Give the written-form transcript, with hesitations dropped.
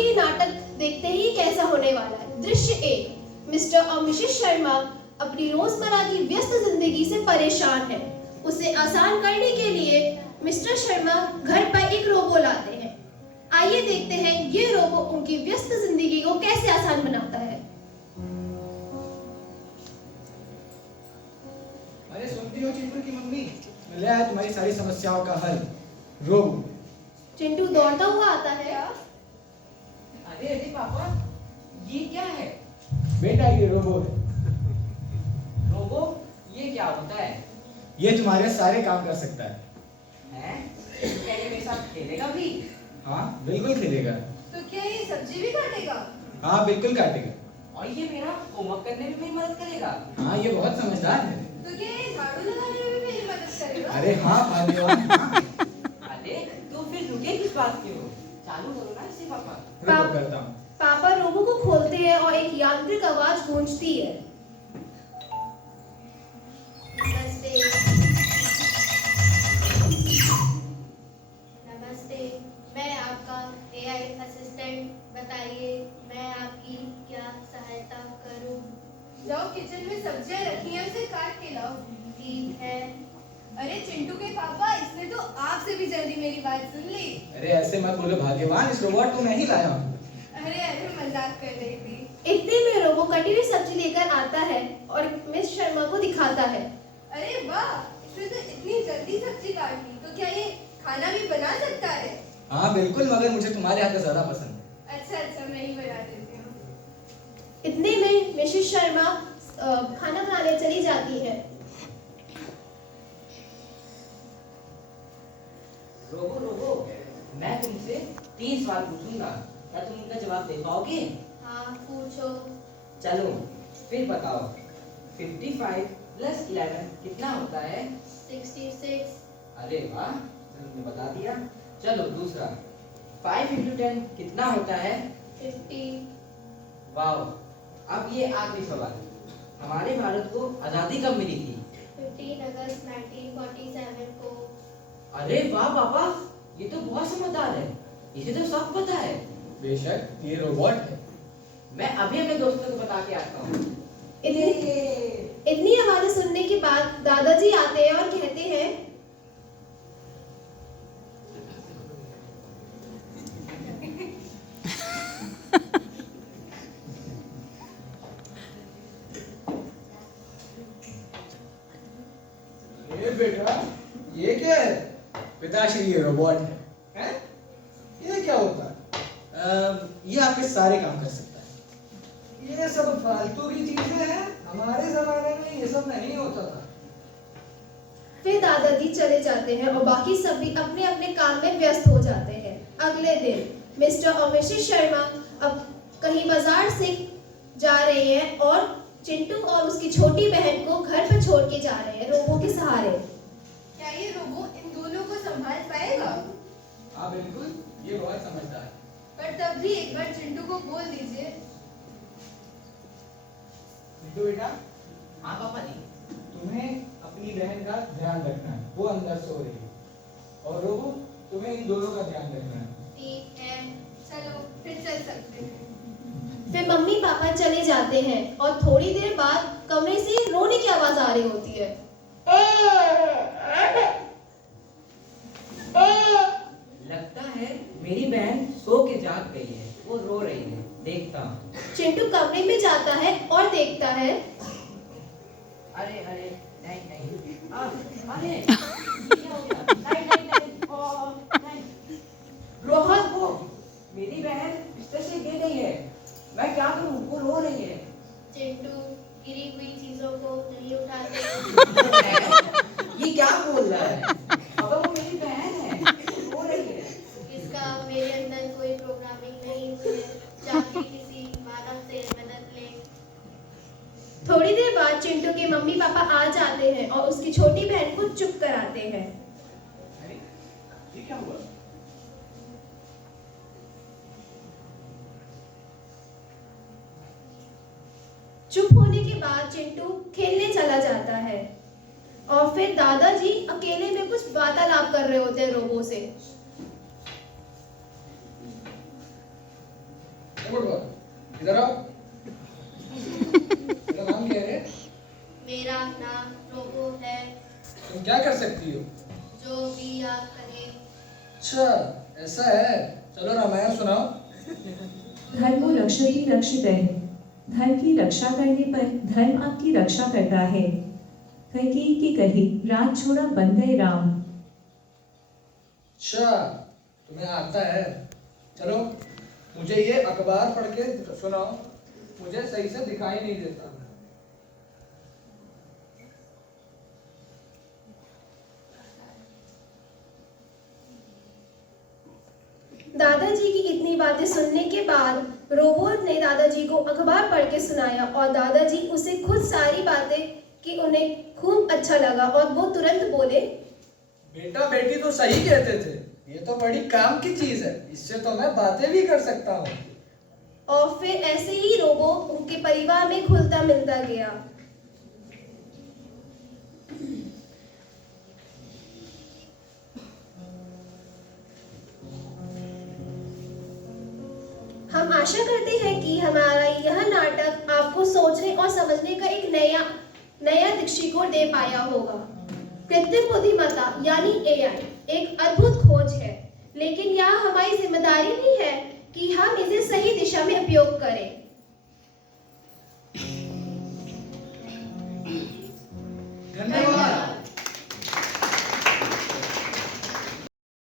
ये नाटक देखते ही कैसा होने वाला है। दृश्य 1। मिस्टर और मिसेस शर्मा अपनी रोजमर्रा की व्यस्त जिंदगी से परेशान हैं। उसे आसान करने के लिए मिस्टर शर्मा घर पर एक रोबो लाते हैं। आइए देखते हैं ये रोबो उनकी व्यस्त जिंदगी को कैसे आसान बनाता है। अरे सुनती हो चिंटू की मम्मी, मैं ले आया तुम्हारी सारी समस्याओं का हल, रोबो। चिंटू दौड़ता हुआ आता है। अरे अरे पापा, ये क्या है? बेटा ये रोबो है। रोबो, ये क्या होता है? ये तुम्हारे सारे काम कर सकता है। हैं? क्या ये मेरे साथ खेलेगा भी? हाँ बिल्कुल खेलेगा। तो क्या ये सब्जी भी काटेगा? हाँ बिल्कुल काटेगा। और ये मेरा होमवर्क करने में मेरी मदद करेगा? हाँ ये बहुत समझदार है। तो क्या ये झाड़ू लगाने में भी मेरी मदद करेगा? अरे हाँ भाग्यवान। अरे तो फिर रुके किस बात की हो? चालू करो ना इसे पापा। रुको करता हूँ। पापा रोबो को खोलते हैं और एक यांत्रिक आवाज गूंजती है। नमस्ते। नमस्ते, मैं आपका एआई असिस्टेंट। बताइए मैं आपकी क्या सहायता करूं? जाओ किचन में सब्जियां रखी हैं, उसे काट के लाओ। ठीक है। अरे चिंटू के पापा, इसने तो आपसे भी जल्दी मेरी बात सुन ली। अरे ऐसे मत बोलो भाग्यवान, इस रोबोट को मैं ही लाया हूँ। अरे अरे मजाक कर रही थी। इतने में रोबो कटी हुई सब्जी लेकर आता है और मिस शर्मा को दिखाता है। अरे वाह, इसने तो इतनी जल्दी सब्जी काट ली। तो क्या ये खाना भी बना सकता है? हाँ बिल्कुल, मगर मुझे तुम्हारे हाथ का ज्यादा पसंद है। अच्छा मैं ही बना देती हूँ। इतने में मिसेस शर्मा खाना बनाने चली जाती है। रोबो रोबो, मैं तुमसे 3 सवाल पूछूंगा, क्या तुम उनका जवाब दे पाओगे? हाँ पूछो। चलो फिर बताओ, 55 + 11 कितना होता है? 66। अरे वाह, तुमने बता दिया। चलो दूसरा, 5 × 10 कितना होता है? 50। वाह। अब ये आखिरी सवाल, हमारे भारत को आजादी कब मिली थी? 15 अगस्त 1947 को। अरे वाह पापा, ये तो बहुत समझदार है, इसे तो सब पता है। बेशक ये रोबोट है। मैं अभी अपने दोस्तों को बता के आता हूँ। इतनी आवाजें सुनने के बाद दादाजी आते हैं और कहते हैं, ए बेटा, ये क्या है? पिताश्री ये रोबोट है। हैं? ये क्या होता है? ये आपके सारे काम कर सकता है। ये सब फालतू की चीजें हैं, हमारे जमाने में ये सब नहीं होता था। फिर दादाजी चले जाते हैं और बाकी सभी अपने अपने काम में व्यस्त हो जाते हैं। अगले दिन मिस्टर और मिसेस शर्मा अब कहीं बाजार से जा रहे हैं और चिंटू और उसकी छोटी बहन को घर पर छोड़ के जा रहे हैं रोबो के सहारे। क्या ये रोबो इन दोनों को संभाल पाएगा? हाँ बिल्कुल, ये बहुत समझदार है। पर तब भी एक बार चिंटू को बोल दीजिए। चिंटू बेटा, हाँ पापा जी। तुम्हें अपनी बहन का ध्यान रखना है, वो अंदर सो रही है। और रोबो, तुम्हें इन दोनों का ध्यान रखना है। ठीक है। चलो फिर चल सकते हैं। फिर मम्मी पापा चले जाते हैं और थोड़ी देर बाद कमरे से रोने की आवाज आ रही होती है। लगता है मेरी बहन सो के जाग गई है, वो रो रही है, देखता हूँ। चिंटू कमरे में जाता है और देखता है। अरे अरे नहीं नहीं, अरे ये क्या हो गया? नहीं नहीं नहीं, नहीं। बहुत वो मेरी बहन बिस्तर से गिर गई है, मैं क्या करूँ? वो रो रही है। चिंटू गिरी हुई चीजों को नहीं उठाते। ये क्या बोल रहा है? पापा वो मेरी बहन है, वो रो रही है। इसका मेरे अंदर कोई प्रोग्रामिंग नहीं हुई है। जाके किसी मानव से मदद ले। थोड़ी देर बाद चिंटू के मम्मी पापा आ जाते हैं और उसकी छोटी बहन को चुप कराते हैं। अरे ये क्या हुआ? चुप होने के बाद चिंटू खेलने चला जाता है और फिर दादाजी अकेले में कुछ वार्तालाप कर रहे होते हैं रोबो से। गुड बॉय, इधर आओ। तेरा नाम क्या है? मेरा नाम रोबो है। तुम क्या कर सकती हो? जो भी आप कहें। अच्छा, ऐसा है। चलो रामायण सुनाओ। धर्मो रक्षति रक्षितः। धर्म की रक्षा करने पर धर्म आपकी रक्षा करता है। कैकेयी की कही राज छोड़ा बन गए राम। अच्छा, तुम्हें आता है। चलो, मुझे ये अखबार पढ़ के सुनाओ। मुझे सही से दिखाई नहीं देता। दादाजी की इतनी बातें सुनने के बाद रोबोट ने दादाजी को अखबार पढ़ के सुनाया और दादाजी उसे खुद सारी बातें कि उन्हें खूब अच्छा लगा और वो तुरंत बोले, बेटा बेटी तो सही कहते थे। ये तो बड़ी काम की चीज है। इससे तो मैं बातें भी कर सकता हूँ। और फिर ऐसे ही रोबो उनके परिवार में घुलता मिलता गया। हम आशा करते हैं कि हमारा यह नाटक आपको सोचने और समझने का एक नया दृष्टिकोण दे पाया होगा। कृत्रिम बुद्धिमत्ता यानी एआई एक अद्भुत खोज है, लेकिन यह हमारी जिम्मेदारी भी है कि हम इसे सही दिशा में उपयोग करें।